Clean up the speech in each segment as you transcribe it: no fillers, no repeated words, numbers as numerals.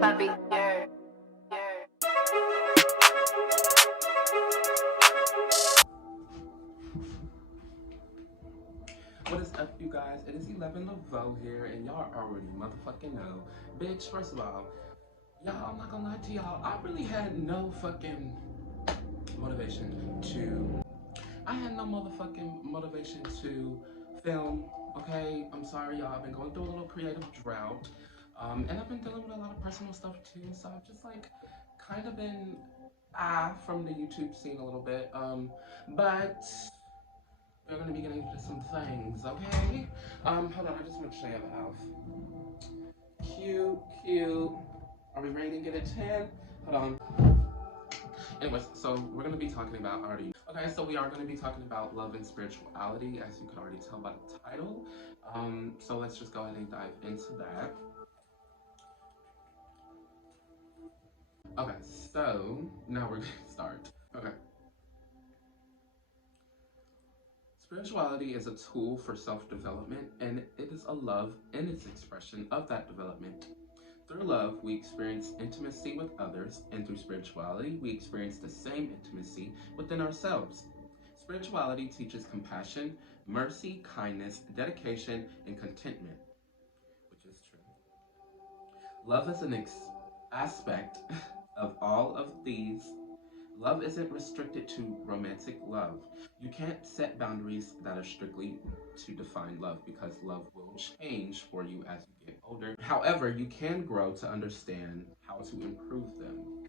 Bobby, yeah. What is up, you guys? It is 11 Laveau here, and y'all already motherfucking know. Bitch, first of all, y'all, I'm not gonna lie to y'all, I really had no fucking motivation to. I had no motherfucking motivation to film, okay? I'm sorry, y'all. I've been going through a little creative drought, and I've been dealing with a lot of personal stuff too, so I've just like kind of been from the YouTube scene a little bit, but we're gonna be getting into some things, okay? Hold on, I just want to show you the house. Cute, cute. Are we ready to get a 10? Hold on. Anyways, so we're gonna be talking about already. Okay, so we are gonna be talking about love and spirituality, as you can already tell by the title. So let's just go ahead and dive into that. Okay, so now we're gonna start. Okay. Spirituality is a tool for self development, and it is a love in its expression of that development. Through love, we experience intimacy with others, and through spirituality, we experience the same intimacy within ourselves. Spirituality teaches compassion, mercy, kindness, dedication, and contentment, which is true. Love is an aspect of all of these. Love isn't restricted to romantic love. You can't set boundaries that are strictly to define love because love will change for you as you get older. However, you can grow to understand how to improve them.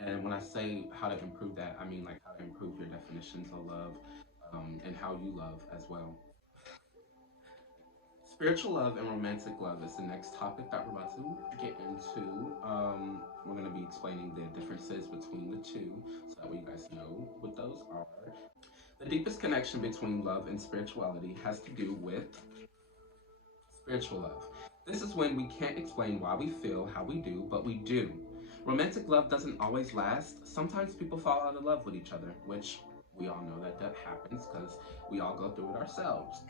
And when I say how to improve that, I mean like how to improve your definitions of love, and how you love as well. Spiritual love and romantic love is the next topic that we're about to get into. We're going to be explaining the differences between the two so that way you guys know what those are. The deepest connection between love and spirituality has to do with spiritual love. This is when we can't explain why we feel how we do, but we do. Romantic love doesn't always last. Sometimes people fall out of love with each other, which we all know that happens because we all go through it ourselves.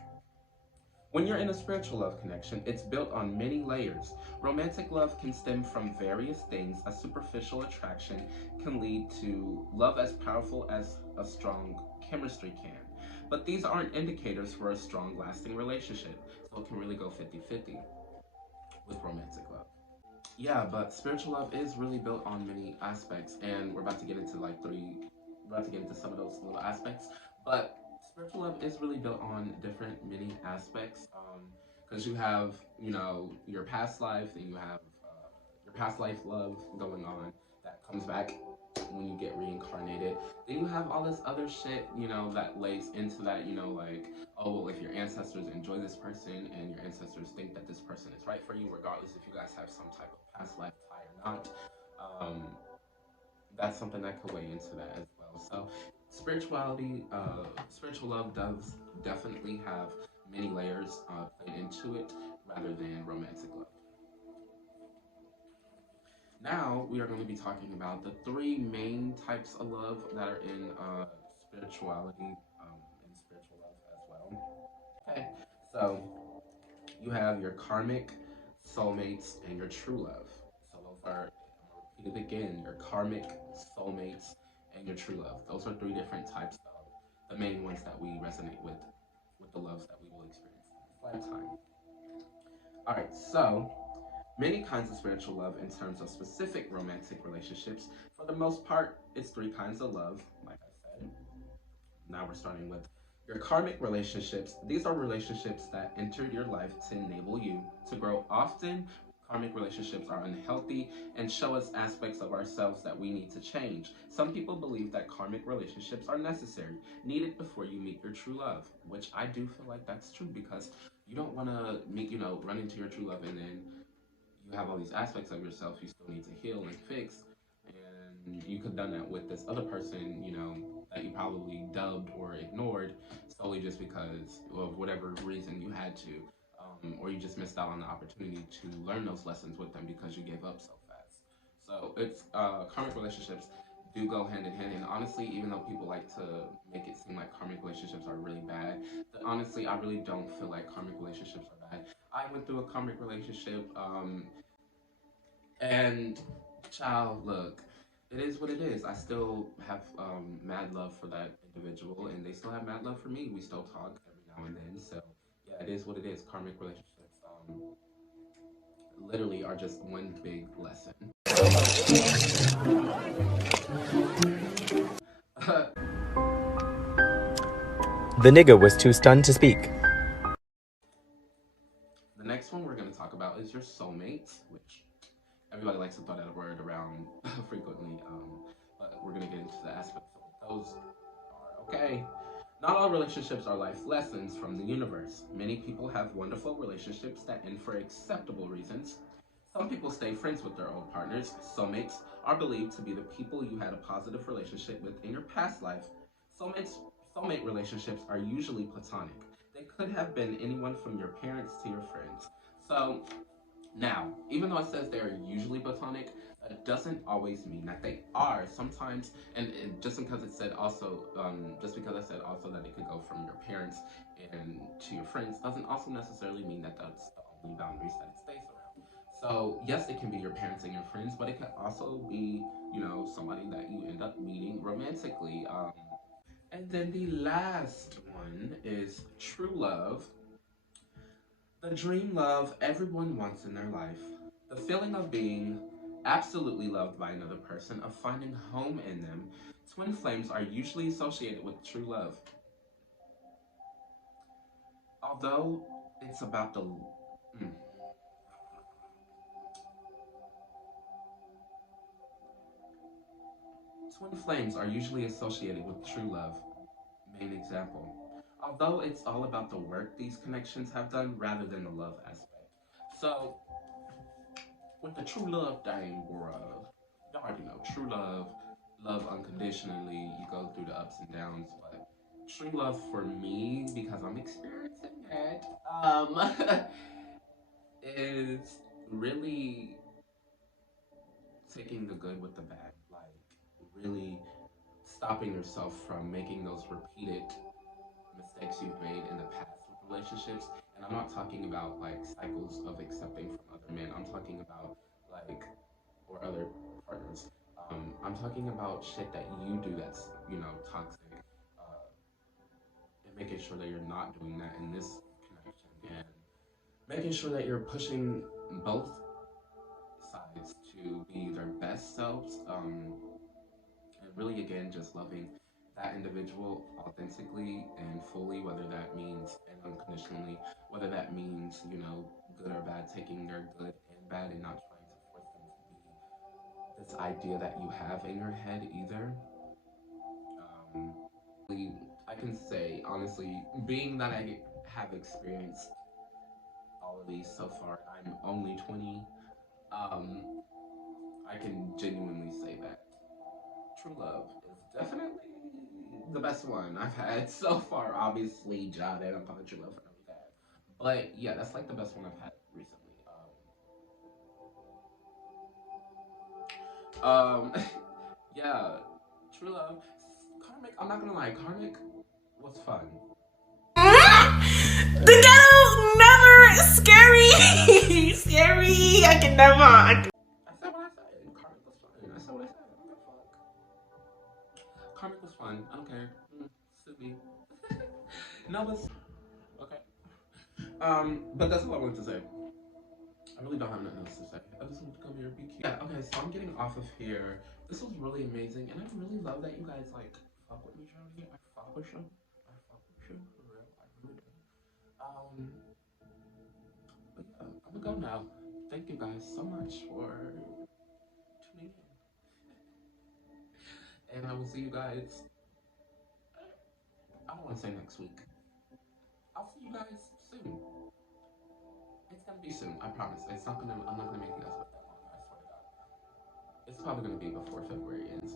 When you're in a spiritual love connection, it's built on many layers. Romantic love can stem from various things. A superficial attraction can lead to love as powerful as a strong chemistry can. But these aren't indicators for a strong, lasting relationship. So it can really go 50-50 with romantic love. Yeah, but spiritual love is really built on many aspects, and we're about to get into we're about to get into some of those little aspects. But spiritual love is really built on different many aspects, because you have, your past life, and you have your past life love going on that comes back when you get reincarnated. Then you have all this other shit, that lays into that, like, oh, well, if your ancestors enjoy this person and your ancestors think that this person is right for you, regardless if you guys have some type of past life tie or not, um, that's something that could weigh into that as well. So, spiritual love does definitely have many layers played into it rather than romantic love. Now we are going to be talking about the three main types of love that are in spirituality, in spiritual love as well. Okay, so you have your karmic, soulmates, and your true love. So those are, I'm gonna repeat it again, your karmic, soulmates, and your true love. Those are three different types of the main ones that we resonate with the loves that we will experience in this lifetime. All right, so many kinds of spiritual love in terms of specific romantic relationships. For the most part, it's three kinds of love, like I said. Now we're starting with your karmic relationships. These are relationships that entered your life to enable you to grow. Often, karmic relationships are unhealthy and show us aspects of ourselves that we need to change. Some people believe that karmic relationships are necessary, needed before you meet your true love, which I do feel like that's true because you don't want to meet, run into your true love and then you have all these aspects of yourself you still need to heal and fix. And you could have done that with this other person, that you probably dubbed or ignored solely just because of whatever reason you had to. Or you just missed out on the opportunity to learn those lessons with them because you gave up so fast. So it's karmic relationships do go hand in hand. And honestly, even though people like to make it seem like karmic relationships are really bad, honestly, I really don't feel like karmic relationships are bad. I went through a karmic relationship. And child, look, it is what it is. I still have mad love for that individual, and they still have mad love for me. We still talk every now and then. So yeah, it is what it is. Karmic relationships, literally are just one big lesson. The nigga was too stunned to speak. The next one we're going to talk about is your soulmates, which everybody likes to throw that word around frequently, but we're going to get into the aspects of what those are. Okay. Not all relationships are life lessons from the universe. Many people have wonderful relationships that end for acceptable reasons. Some people stay friends with their old partners. Soulmates are believed to be the people you had a positive relationship with in your past life. Soulmates, soulmate relationships are usually platonic. They could have been anyone from your parents to your friends. So now, even though it says they're usually platonic, that doesn't always mean that they are. Sometimes, and just because it said also, just because I said also that it could go from your parents and to your friends, doesn't also necessarily mean that that's the only boundaries that it stays around. So yes, it can be your parents and your friends, but it could also be, somebody that you end up meeting romantically. And then the last one is true love, the dream love everyone wants in their life. The feeling of being absolutely loved by another person, of finding home in them. Twin flames are usually associated with true love. Although it's about the. Twin flames are usually associated with true love. Main example. Although it's all about the work these connections have done rather than the love aspect. So, with the true love thing, bro, y'all already know true love, love unconditionally. You go through the ups and downs, but true love for me, because I'm experiencing it, is really taking the good with the bad, like really stopping yourself from making those repeated mistakes you've made in the past with relationships. And I'm not talking about like cycles of accepting from other men. I'm talking about like or other partners. I'm talking about shit that you do that's toxic, and making sure that you're not doing that in this connection, and making sure that you're pushing both sides to be their best selves, and really again just loving that individual authentically and fully, whether that means and unconditionally, whether that means good or bad, taking their good and bad and not trying to force them to be this idea that you have in your head either. Um, I can say honestly, being that I have experienced all of these so far, I'm only 20. Um, I can genuinely say that true love is definitely the best one I've had so far. Obviously, John and I'm probably true love for every dad, but yeah, that's like the best one I've had recently. Yeah, true love. Karmic. I'm not gonna lie, Karmic was fun. The ghetto never scary. Scary. I can never. I said what I said. Karmic was fun. I said what I said. I don't give a fuck. Karmic was fun. I don't care. Sue me. No, but okay. But that's all I wanted to say. I really don't have nothing else to say. I just want to come here and be cute. Yeah. Okay. So I'm getting off of here. This was really amazing, and I really love that you guys like fuck with me, Johnny. I fuck with you. I fuck with you for real. I really do. But yeah, I'm gonna go now. Thank you guys so much for tuning in, and I will see you guys. I don't want to say next week. I'll see you guys soon. It's gonna be soon. I promise. It's not gonna. I'm not gonna make you guys wait that long. I swear to God. It's probably gonna be before February ends.